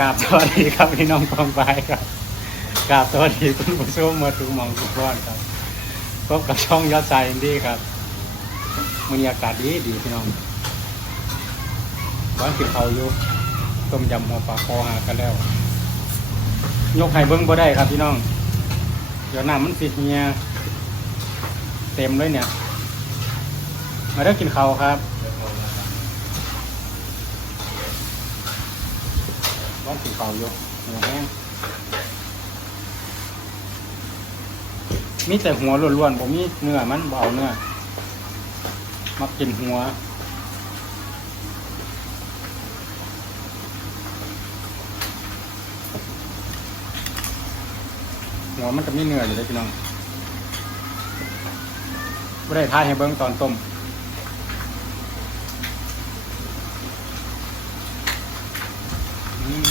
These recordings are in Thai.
กราบสวัสดีครับพี่น้องกองไปครับกราบสวัสดีคุณผู้ชมมาทุกมองทุกบ้านครับพบกับช่องยอดใจอินดี้ครับบรรยากาศดีดีพี่น้องบ้านกินเขาอยู่ต้มยำหัวปลาคอหากันแล้ว ยกไห้เบิ้งบ่ได้ครับพี่น้อง เดี๋ยวน้ำมันสิเฮียเต็มเลยเนี่ย มาได้อกินเข้าครับ บ้านกินข้าวอยู่เนื้อแห้งมีแต่หัวล้วนๆผมมีเนื้อมันเอาเนื้อมากินหัวหัวมันจะมีเนื้ออยู่เลยพี่น้องไม่ได้ทายให้เบิ้งตอนต้มอืม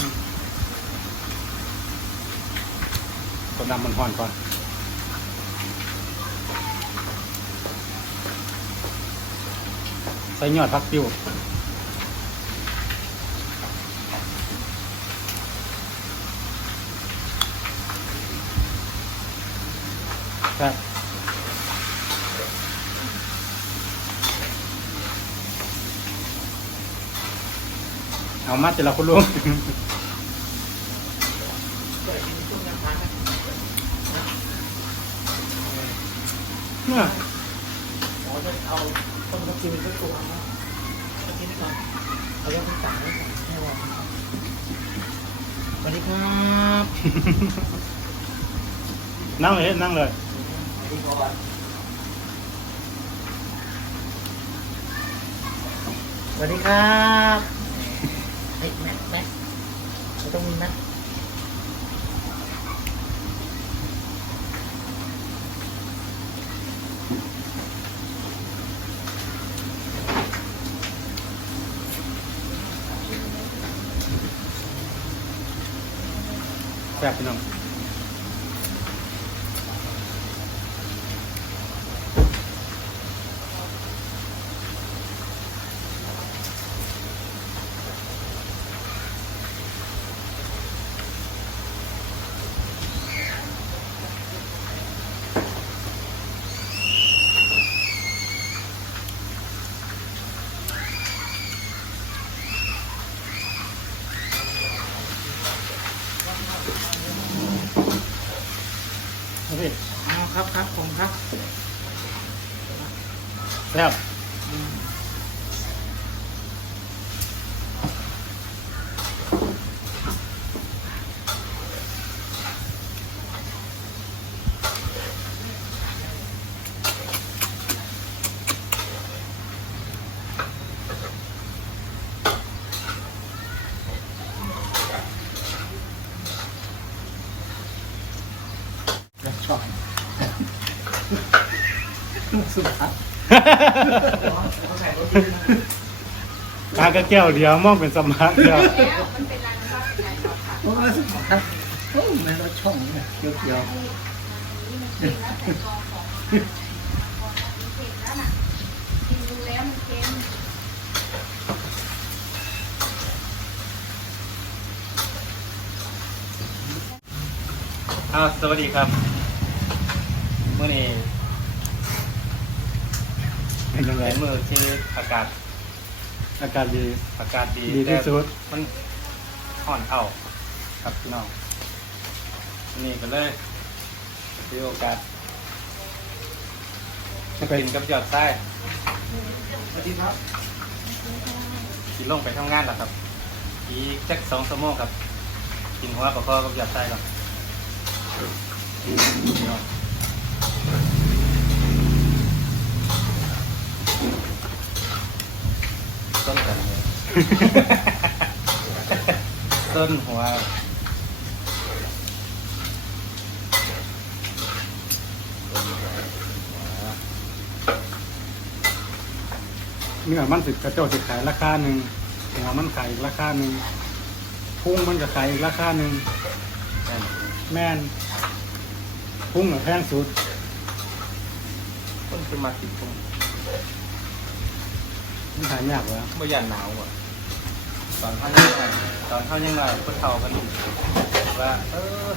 ต้มน้ำมันห่อนก่อนใส่ยอดพักติ้วครับเอามาจะละคุณลุง เนี่ยอ๋อจะเอาต้มกระเทียมเป็นตัวนะกระเทียมก่อนเอาเรื่องที่สั่งไว้ก่อนให้ว่าสวัสดีครับนั่งเลยนั่งเลยสวัสดีครับสวัสดีครับเฮ้ยแม็กแม็กไม่ต้องมีแม็ก แซ่บพี่น้อง เอาสิ เอาครับครับผมครับ แซ่บอืมแล้วชอบสุดครับ กากระแก้วเดียวมองเป็นสมาร์ทเดียวแล้วมันเป็นรังครับใหญ่กว่าค่ะโอ้สุดครับโอ้แม่รถช่องเนี่ยเกี่ยวนี่มันเค็มแล้วแต่กองของมันเค็มแล้วน่ะกินดูแล้วมันเค็มอ่าสวัสดีครับเมื่อนี้ เป็นยังไงเป็นมือที่อากาศอากาศดี อากาศดีดีที่สุด มันห่อนเท่าครับพี่น้องนี่ก็เลยมีโอกาสจะไปกินกับยอดไส้สวัสดีครับกินลงไปทำงานแล้วครับอีกจักสองชั่วโมงครับกินหัวปลาคอกับยอดไส้ครับพี่น้องต้นกันเลย ต้นหัวเนื้อมันสิกระโจดสิขายราคาหนึ่งหัวมันขายอีกราคาหนึ่งพุงมันก็ขายอีกราคาหนึ่งแม่นพุงอะแพงสุดต้นคือมาติดตรงมันขายยากเหรอไม่ยานหนาวอะ ตอนเท่ายังไงตอนเท่ายังไงคนเท่ากันนี่ว่าเออ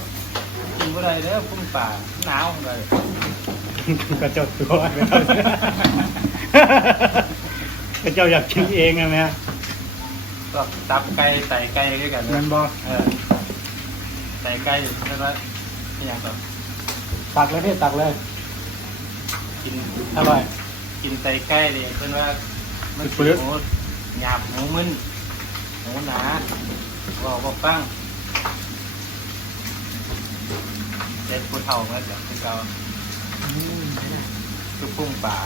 กินอะไรเด้อพุ่งป่าหนาวเลยก็เจ้าตัวไม่เท่าก็เจ้าอยากกินเองไงไหมฮะก็ตับไก่ใส่ไก่ด้วยกันแมันบอเออใส่ไก่เรียกว่าไม่ยังต่อตักเลยพี่ตักเลย กินอร่อยกินใส่ไก่เลยเพื่อนว่ามันปื๊ดหมูหยาบหมูมึน หมูหนาบอกว่าปั้งเด็ดผู้เท่ามาจากที่เก่าอืมไม่ได้คือพุ่งป่า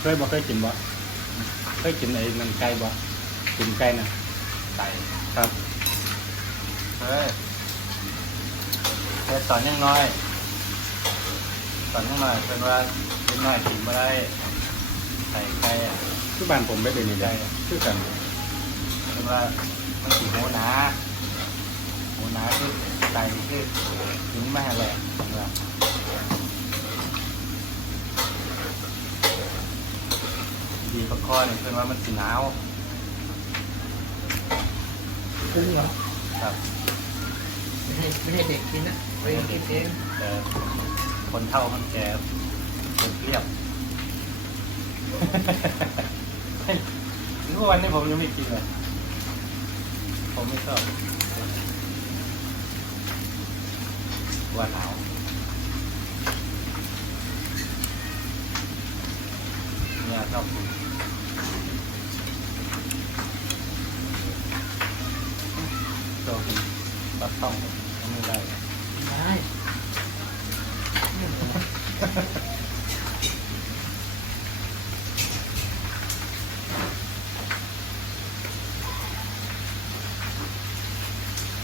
เคยบ่เคยกินบ่เคยกินไอ้มันไก่บ่กินไก่นะใส่ครับเฮ้ยแต่ตอนยังน้อยตอนยังน้อยเป็นว่าเป็นน้อยกินไม่ได้ ใส่ไก่อะที่บ้านผมไม่เป็นนี่ได้คือกันเป็นว่ามันสีหมูหนาหมูหนาคือไก่คือกินไม่ให้แหลกนะครับดีประคอเนี่ยเป็นว่ามันสีหนาวคุ้มเหรอครับไม่ให้ไม่ให้เด็กกินนะไปกินเองแต่คนเท่ามันแก่เป็นเรียบ ทุกวันนี้ผมยังไม่กินเลยผมไม่ชอบว่าหนาวเนี่ยชอบกินชอบกินปลาต้องไม่ได้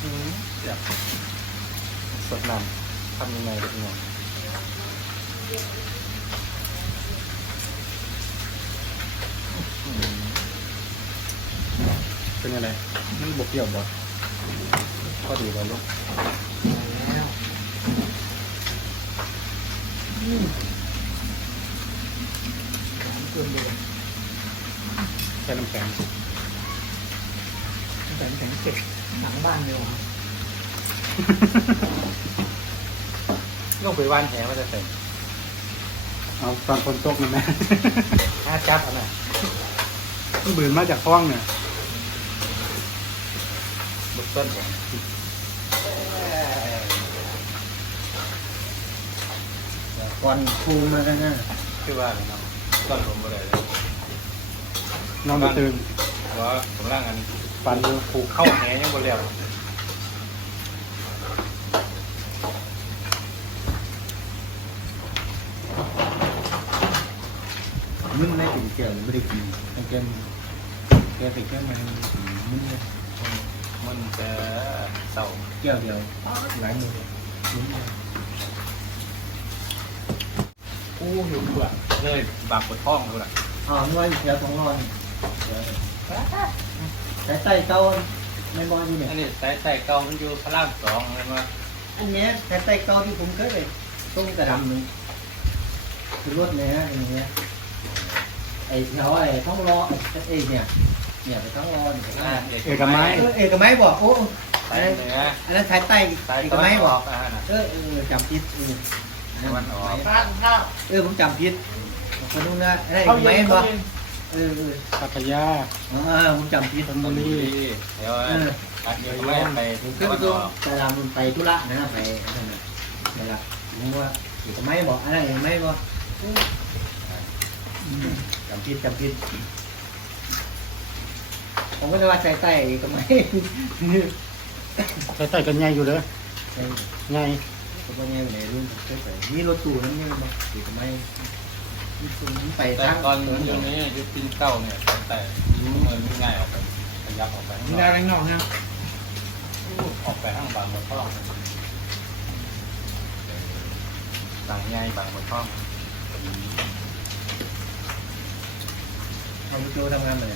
อืมเสียบสดน้ำทำยังไงเด็กหน่อยอืมเป็นยังไงมัน ลูกแล้วอืมหอมเกินเลยใช้น้ำแข็งแต่แข็งเก็บหลังบ้านเลยว่ะต้องไปว่านแหมันจะเสร็จเอาตอนฝนตกนะแม่ถ้าจับเอันน่ะมันบืนมาจากท้องเนี่ยบุกต้นผมก่อนคูมาแล้วนะชื่อว่าอะไรเนาะต้นผมบ่ได้เลยนอนมาตื่นเพราะว่าผมร่างอันฝันดู ผูกเข้าแหยังบ่เรียว มึ งไม่ถึงเกี่ยวไม่ได้กินมันเกินเกี่ยวไปเกี่ยวมันมึงเลยมันจะเศร้าเกี่ยวเดียวหลายมือมึงเลยอู้อยู่เบื่อเลยบากปวดท้องเลยอ๋อนวดเกี่ยวสองร้อนแต่ใส่เต้าไม่บอลอยู่เนี่ยอันนี้ใส่ใส่เก่ามันอยู่พระรามสองเลยว่าอันนี้ยแต่ใส่เต้าที่ผมเคยไปต้มกระดำหนึ่งคือรถเนี้ยอย่างเงี้ย ไอ้แถวไอ้ท้องรอไอ้เนี่ยเนี่ยไปท้องรอเนี่ยอ่าเอกมัย เออเอกมัยบอกโอ้ใส่เหนืออันนั้นสายใต้ใส่เอกตะวัมันยอบออกกอ่าน่ะ เออเออจำผิดเออตะวันออก ข้าวข้าวเออผมจำผิดคนนู้นนะไอ้เอกมัยบอกเออเออพัทยาอ่าผมจำผิดชลบุรีเดี๋ยวเออ อันเดียวไม่ไปผมขึ้ตะนไปวันตรองอกไปรำไปธุระนะไปนั่นน่ะนั่นแหละผมว่าเอกมัยบอกอะไรเอกมัยบอก จำผิดจำผิดผมก็จะว่าใส่ใต้เอกมัยใส่ใส่กันใหญ่อยู่เลยใส่ใหญ่ผมว่าไงไหนรุ่นใส่ใส่มีรถตู้นั่นนี่มั้งเอกมัยมีคนไปแต่ทางตอนมันอยู่นี่ยุดกินเก้าเนี่ยแต่มันง่ายออกไปขยับออกไปข้างมีนอะไรอกนอกนะออกไปข้างบางบนท้องบางใหญ่บางบนท้อง không có chua 5 này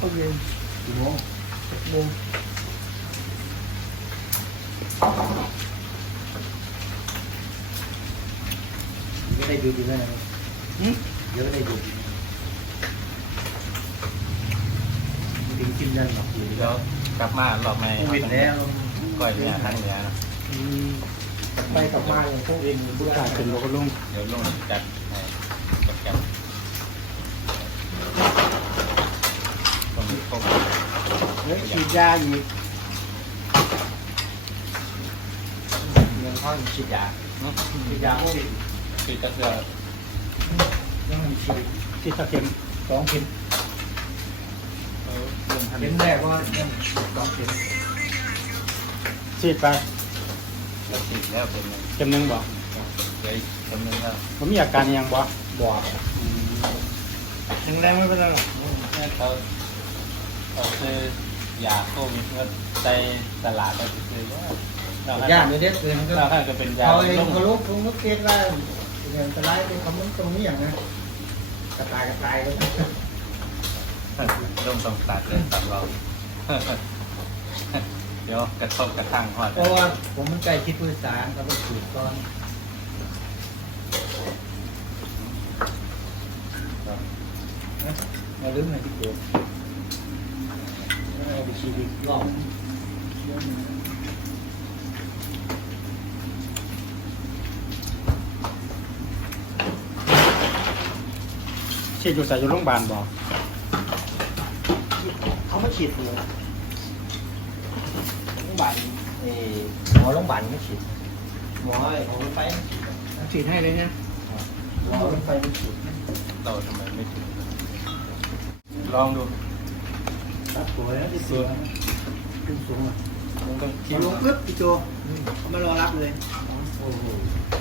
không gì chị muốn muốn cái này vừa gì đây này nhớ cái này vừa gì tiếng chim lên mặc gì đó cặp ma lọt này không biết đấy coi nhà thanh nhà bay cặp ma này không yên bữa cả trình độ luôn luôn chặt เฮ้ยฉีดยาอีกเงินเขาฉีดยาเนาะฉีดยาโควิดคือจะเสือยังมันฉีดที่ตะเข็มสองเข็มเออเข็มแรกก็ยังสองเข็มฉีดไปเราติดแล้วเป็นเข็มหนึ่งบ่เดี๋ยวอีกคนนึงแล้วผมมีอาการยังบ่บวกแข็งแรงไม่เป็นไรหรอกแม่เขาเขาซื้อ ยาโควิดก็ในตลาดก็ซื้อว่าเราให้ยากเลยเด็ดเลยมันก็เราให้ก็เป็นยาเอาไอ้ลงกระลุกกระลุกเกล็ดว่าอย่างตะไลเป็นคำมึงตรงนี้อย่างนะกระตายกระตายก็ลงต้องตัดเลยตัดเรา เดี๋ยวกระทบกระทั่งหอดเพราะว่าผมมันใกล้คิดผู้โดยสารก็ต้องสูดตอนมาลืมหน่อยที่เกิด เอาไปฉีดอีกรอบฉีดอยู่ใส่อยู่โรงพยาบาลบ่เขาไม่ฉีดเลยโรงพยาบาลเอ่อหมอโรงพยาบาลไม่ฉีดหมอไอ้ของรถไฟไม่ฉีดฉีดให้เลยเนี่ยหมอรถไฟไม่ฉีดเราทำไมไม่ถึงลองดู ตัดตัวแล้วที่สูงขึ้นสูงอะมันต้องขี่ลงปึ๊บพี่โจเขามารอรับเลยโอ้โห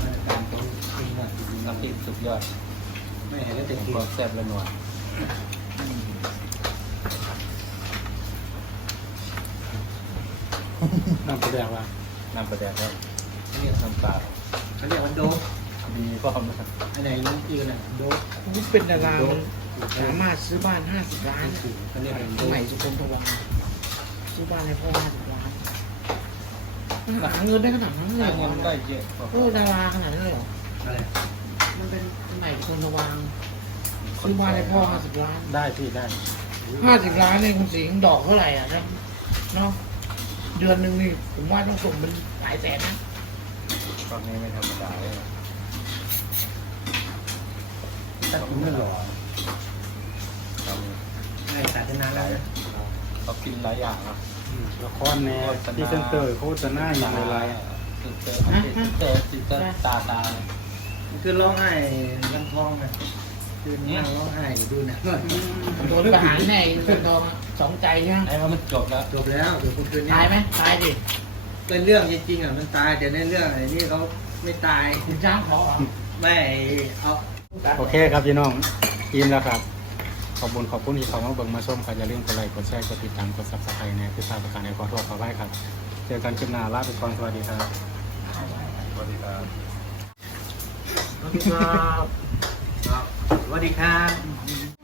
มาตรการเขาจริงอะจริงน้ำพริกสุดยอดไม่เห็นแล้วเป็แต่นกินความแซ่บและนัวน้ำแสดงว่าน้ำประเดี๋ยวแล้วเรียกน้ำปลาเขาเรียกว่าโดบดีพร้อมนะครับอันไหนลูกอีกน่ะโดบนี่เป็นดารามัน สามารถซื้อบ้านห้าสิบล้านเขาเรียกว่าโดสบมัยสุพรรณทวารซื้อบ้านให้พ่อห้าสิบล้านหาเงินได้ขนาดนั้นเลยได้เหรเงิอนได้เยอะเออดาราขนาดนั้นเลยเหรออะไรมันเป็นสมัยสุพรรณทวารซื้อบ้านให้พ่อห้าสิบล้าน ได้พี่ได้ห้าสิบล้านเนี่ยคุณสิงห์ดอกเท่าไหร่อะนะเนาะเดือนหนึ่งนี่ผมว่าต้องส่งเป็นหลายแสนนะตอนนี้ไม่ธรรมดาเลยตัดผมไม่หล่อเขา ไอ้ตัดนานแล้วนะเขากินหลายอย่างนะละครแน่ที่เซนเตอร์โฆษณาอย่างไรคือเจออันนี้เจอจิตตาตาคือร้องไห้ลำคลองไงคือนั่งร้องไห้ดูหนะโดนประหารแน่สุพรรณทองสองใจใช่ไหมไอ้ว่ามันจบแล้วจบแล้วเดี๋ยวคุณคืนนี้ตายไหมตายดิเป็นเรื่องจริงๆอะมันตายแต่ในเรื่องไอ้นี่เขาไม่ตายคุณจ้างเหรอไม่เอาโอเคครับพี่น้องอิ่มแล้วครับ ขอบคุณขอบคุณที่เขามาเบิ่งมาชมครับอย่าลืมกดไลค์กดแชร์กดติดตามกดซับสไครต์ในพิซซ่าประการในขอโทษขอไว้ครับเจอกันคลิปหน้าลาไปก่อนสวัสดีครับสวัสดีครับสวัสดีครับสวัสดีครับ